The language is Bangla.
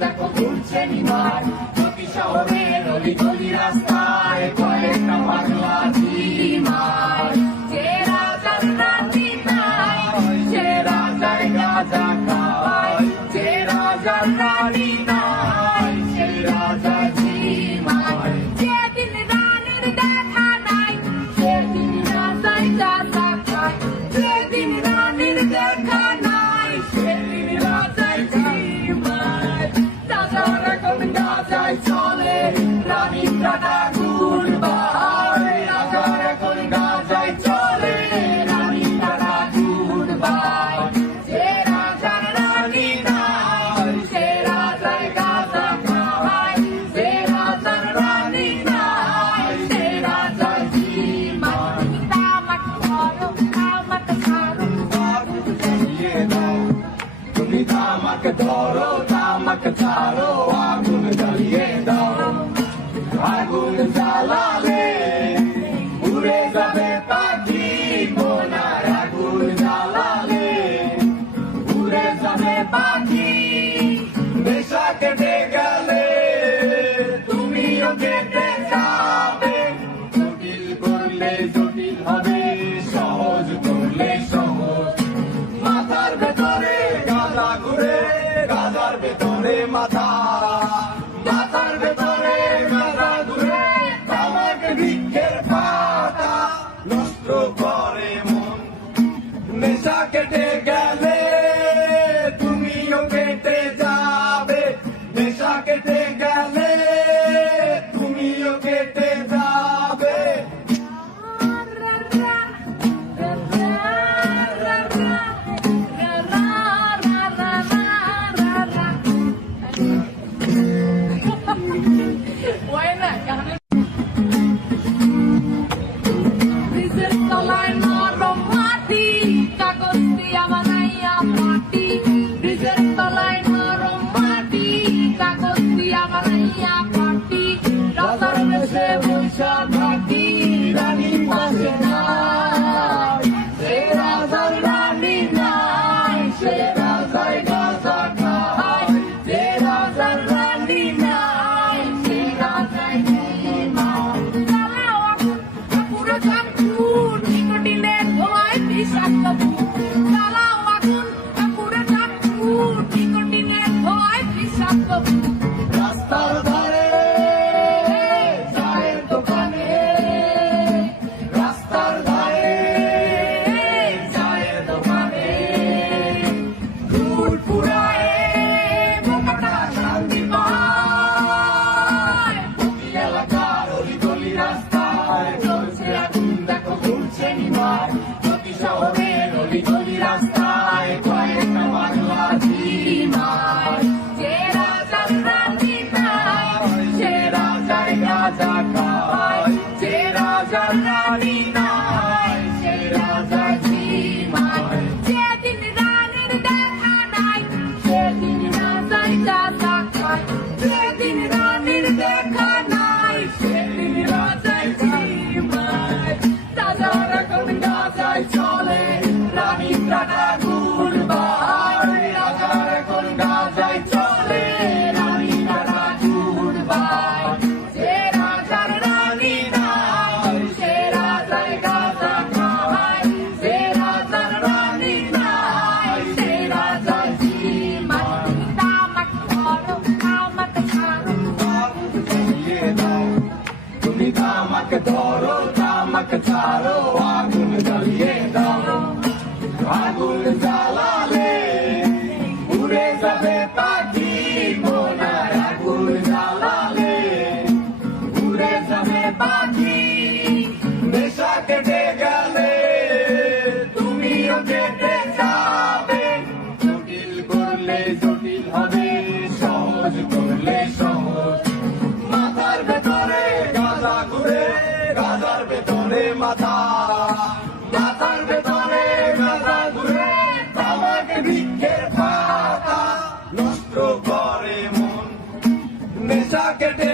দেখো ঘুরছে নিমার প্রতি শহরের অলি গলি রাস্তায় কয়েকটা পাগলা ঝিমার যে রাজার রানী নাই সে রাজার গাঁজা খাওয়ায় যে রাজার রানী নাই সে রাজা ঝিমার যেদিন রানীর দেখা নাই সেদিন রাজায় গাঁজা খায় যেদিন রানীর দেখা নাই সেদিন রাজায় ঝিমার রাজার এখন গাঁজায় চলে রানীর টাটা গুড়বাই রাজার এখন গাঁজায় চলে রানীর টাটা গুড়বাই যে রাজার রানী নাই সে রাজায় গাঁজা খাওয়ায় যে রাজার রানী নাই সে রাজায় ঝিমার তামাক ধরো তামাক ছাড়ো আগুন জ্বালিয়ে দাও তুমি তামাক ধরো তামাক ছাড়ো আগুন জ্বালিয়ে দাও আগুন জ্বালালে উড়ে যাবে পাখি বোনার আগুন জ্বালালে উড়ে যাবে পাখি নেশা কেটে গেলে তুমিও কেটে যাবে জটিল করলে জটিল হবে সহজ করলে সহজ মাথার ভেতরে গাঁজা ঘুরে গাঁজার ভেতরে মাথা মাথার ভেতরে গাঁজা ঘুরে তামাক বৃক্ষের পাতা নষ্ট করে মন নেশা কেটে গেলে তুমিও কেটে যাবে নেশা কেটে গেলে তুমিও কেটে যাবে Buena, নিজের তলায় নরম মাটি কাগজ দিয়া বানাইয়া পাটি নিজের তলায় নরম মাটি কাগজ দিয়া বানাইয়া পাটি রাজার বেশে বৈশা থাকি রানী পাশে নাই সে রাজার রানী নাই সে রাজায় গাঁজা খায় যে রাজার রানী নাই সে রাজায় ঝিমার জ্বালাও আগুন কাপুরে চামচুর নিকোটিনের ধোঁয়ায় বিষাক্ত ভূত জ্বালাও আগুন কাপুরে চামচুর নিকোটিনের ধোঁয়ায় বিষাক্ত ভূত রাস্তার ধারে চায়ের দোকানে রাস্তার ধারে চায়ের দোকানে দুধ পুরায় বোকাটা শান্তি পায় প্রতি এলাকার অলি গলি রাস্তায় চলছে আগুন দেখো ঘুরছে নিমার প্রতি শহরের অলি গলি রাস্তায় কয়েকটা পাগলা ঝিমার যে রাজার রানী নাই সে রাজায় গাঁজা খাওয়ায় যে রাজার রানী নাই সে রাজা ঝিমার যেদিন রানীর দেখা নাই সেদিন রাজায় গাঁজা খায় যেদিন রানীর দেখা নাই সেদিন রাজায় ঝিমার রাজার এখন গাঁজায় চলে রানীর টাটা গুড়বাই রাজার এখন গাঁজায় চলে রানীর টাটা গুড়বাই যে রাজার রানী নাই সে রাজায় গাঁজা খাওয়ায় যে রাজার রানী নাই সে রাজা ঝিমার তামাক ধরো তামাক ছাড়ো আগুন জ্বালিয়ে দাও তুমি তামাক ধরো তামাক ছাড়ো আগুন জ্বালিয়ে দাও আগুন জ্বালালে উড়ে যাবে পাখি বোনার আগুন জ্বালালে উড়ে যাবে পাখি নেশা কেটে গেলে তুমিও কেটে যাবে জটিল করলে জটিল হবে সহজ করলে সহজ মাথার ভেতরে গাঁজা ঘুরে গাঁজার ভেতরে মাথা মাথার ভেতরে গাঁজা ঘুরে তামাক বৃক্ষের পাতা নষ্ট করে মন নেশা কেটে